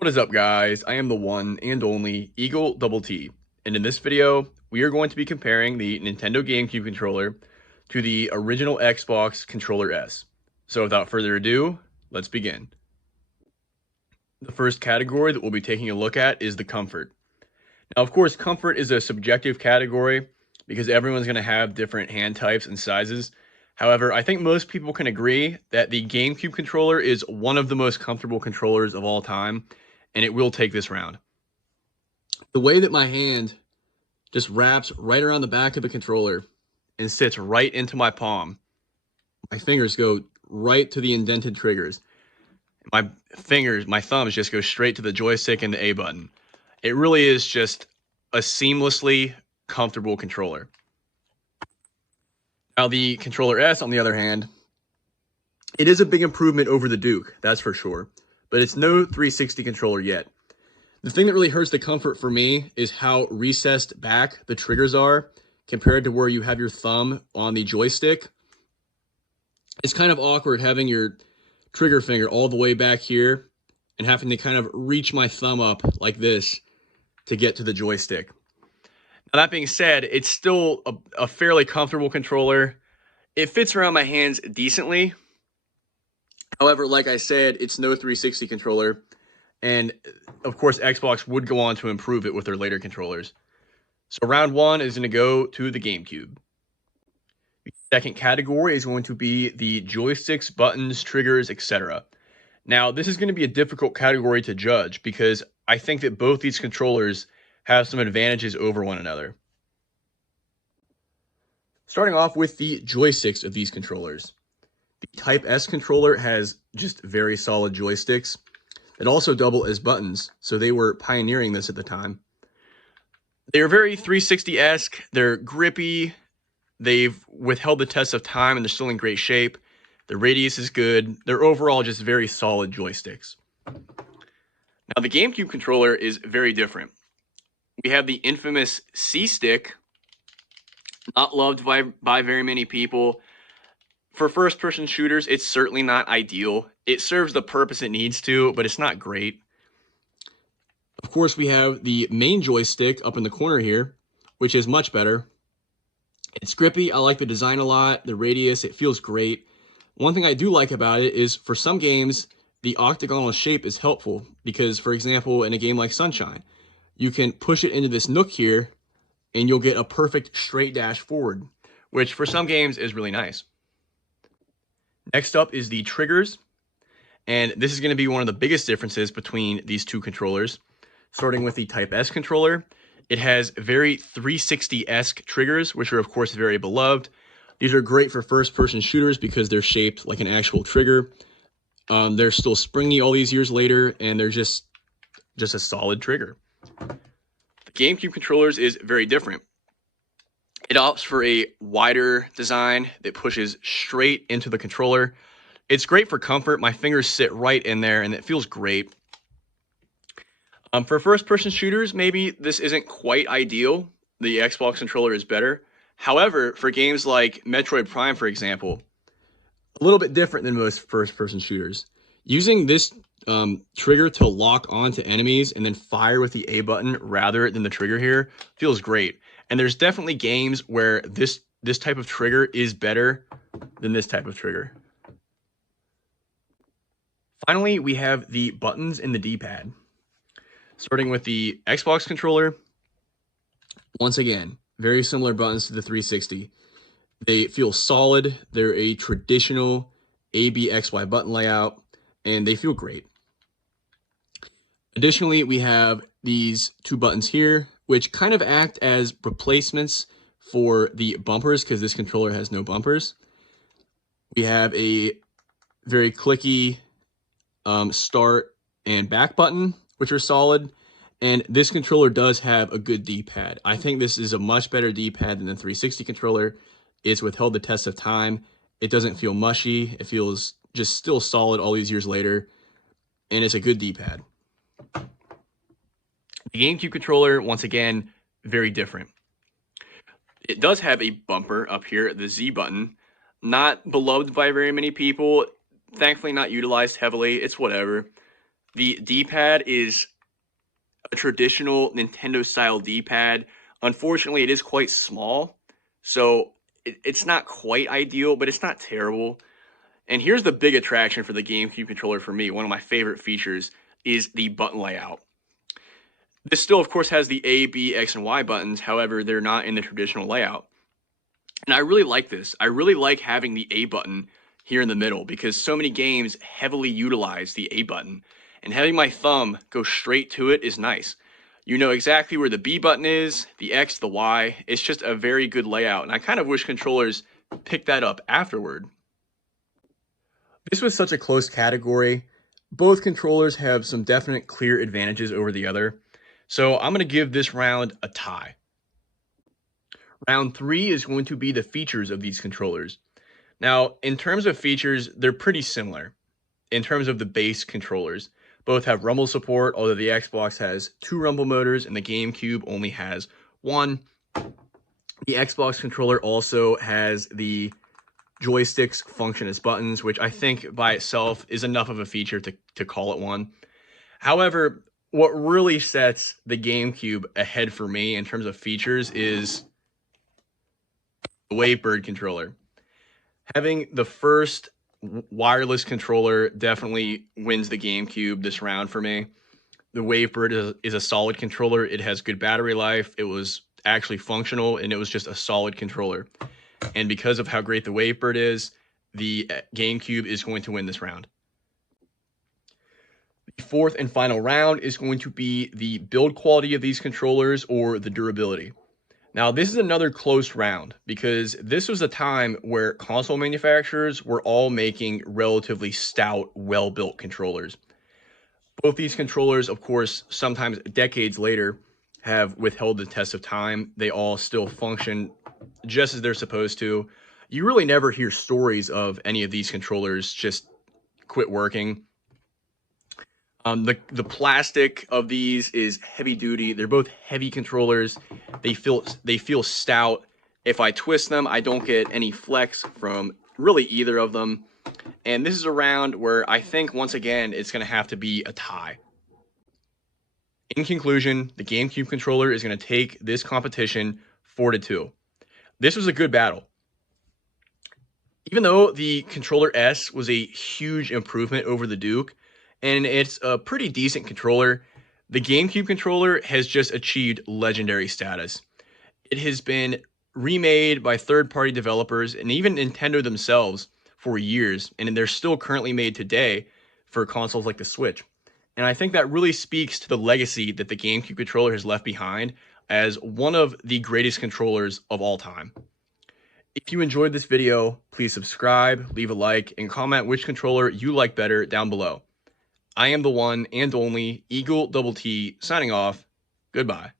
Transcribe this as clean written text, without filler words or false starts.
What is up, guys? I am the one and only Eagle Double T, and in this video, we are going to be comparing the Nintendo GameCube controller to the original Xbox Controller S. So without further ado, let's begin. The first category that we'll be taking a look at is the comfort. Now, of course, comfort is a subjective category because everyone's going to have different hand types and sizes. However, I think most people can agree that the GameCube controller is one of the most comfortable controllers of all time, and it will take this round. The way that my hand just wraps right around the back of the controller and sits right into my palm, my fingers go right to the indented triggers. My thumbs just go straight to the joystick and the A button. It really is just a seamlessly comfortable controller. Now, the Controller S, on the other hand, it is a big improvement over the Duke, that's for sure, but it's no 360 controller yet. The thing that really hurts the comfort for me is how recessed back the triggers are compared to where you have your thumb on the joystick. It's kind of awkward having your trigger finger all the way back here and having to kind of reach my thumb up like this to get to the joystick. Now, that being said, it's still a fairly comfortable controller. It fits around my hands decently. However, like I said, it's no 360 controller. And of course, Xbox would go on to improve it with their later controllers. So round one is going to go to the GameCube. The second category is going to be the joysticks, buttons, triggers, etc. Now, this is going to be a difficult category to judge because I think that both these controllers have some advantages over one another. Starting off with the joysticks of these controllers. The Type S controller has just very solid joysticks that also double as buttons, so they were pioneering this at the time. They are very 360-esque, they're grippy, they've withheld the test of time, and they're still in great shape. The radius is good, they're overall just very solid joysticks. Now, the GameCube controller is very different. We have the infamous C-stick, not loved by very many people. For first-person shooters, it's certainly not ideal. It serves the purpose it needs to, but it's not great. Of course, we have the main joystick up in the corner here, which is much better. It's grippy. I like the design a lot. The radius, it feels great. One thing I do like about it is for some games, the octagonal shape is helpful because, for example, in a game like Sunshine, you can push it into this nook here and you'll get a perfect straight dash forward, which for some games is really nice. Next up is the triggers, and this is going to be one of the biggest differences between these two controllers. Starting with the Type S controller, it has very 360-esque triggers, which are of course very beloved. These are great for first-person shooters because they're shaped like an actual trigger. They're still springy all these years later, and they're just a solid trigger. The GameCube controllers is very different. It opts for a wider design that pushes straight into the controller. It's great for comfort. My fingers sit right in there, and it feels great. For first-person shooters, maybe this isn't quite ideal. The Xbox controller is better. However, for games like Metroid Prime, for example, a little bit different than most first-person shooters. Using this trigger to lock onto enemies and then fire with the A button rather than the trigger here feels great. And there's definitely games where this type of trigger is better than this type of trigger. Finally, we have the buttons and the D-pad. Starting with the Xbox controller, once again, very similar buttons to the 360. They feel solid. They're a traditional ABXY button layout, and they feel great. Additionally, we have these two buttons here, which kind of act as replacements for the bumpers because this controller has no bumpers. We have a very clicky start and back button, which are solid. And this controller does have a good D-pad. I think this is a much better D-pad than the 360 controller. It's withheld the test of time. It doesn't feel mushy. It feels just still solid all these years later. And it's a good D-pad. The GameCube controller, once again, very different. It does have a bumper up here, the Z button. Not beloved by very many people. Thankfully not utilized heavily. It's whatever. The D-pad is a traditional Nintendo-style D-pad. Unfortunately, it is quite small, so it's not quite ideal, but it's not terrible. And here's the big attraction for the GameCube controller for me. One of my favorite features is the button layout. This still, of course, has the A, B, X, and Y buttons. However, they're not in the traditional layout. And I really like this. I really like having the A button here in the middle because so many games heavily utilize the A button. And having my thumb go straight to it is nice. You know exactly where the B button is, the X, the Y. It's just a very good layout. And I kind of wish controllers picked that up afterward. This was such a close category. Both controllers have some definite clear advantages over the other. So I'm going to give this round a tie. Round 3 is going to be the features of these controllers. Now, in terms of features, they're pretty similar. In terms of the base controllers, both have rumble support, although the Xbox has 2 rumble motors and the GameCube only has 1. The Xbox controller also has the joysticks function as buttons, which I think by itself is enough of a feature to call it one. However, what really sets the GameCube ahead for me in terms of features is the Wavebird controller. Having the first wireless controller definitely wins the GameCube this round for me. The Wavebird is a solid controller. It has good battery life. It was actually functional, and it was just a solid controller. And because of how great the Wavebird is, the GameCube is going to win this round. The fourth and final round is going to be the build quality of these controllers or the durability. Now, this is another close round because this was a time where console manufacturers were all making relatively stout, well-built controllers. Both these controllers, of course, sometimes decades later, have withheld the test of time. They all still function just as they're supposed to. You really never hear stories of any of these controllers just quit working. The plastic of these is heavy duty. They're both heavy controllers. They feel stout. If I twist them, I don't get any flex from really either of them. And this is a round where I think once again it's going to have to be a tie. In conclusion, the GameCube controller is going to take this competition 4-2. This was a good battle. Even though the Controller S was a huge improvement over the Duke, and it's a pretty decent controller, the GameCube controller has just achieved legendary status. It has been remade by third-party developers and even Nintendo themselves for years, and they're still currently made today for consoles like the Switch. And I think that really speaks to the legacy that the GameCube controller has left behind as one of the greatest controllers of all time. If you enjoyed this video, please subscribe, leave a like, and comment which controller you like better down below. I am the one and only Eagle Double T signing off. Goodbye.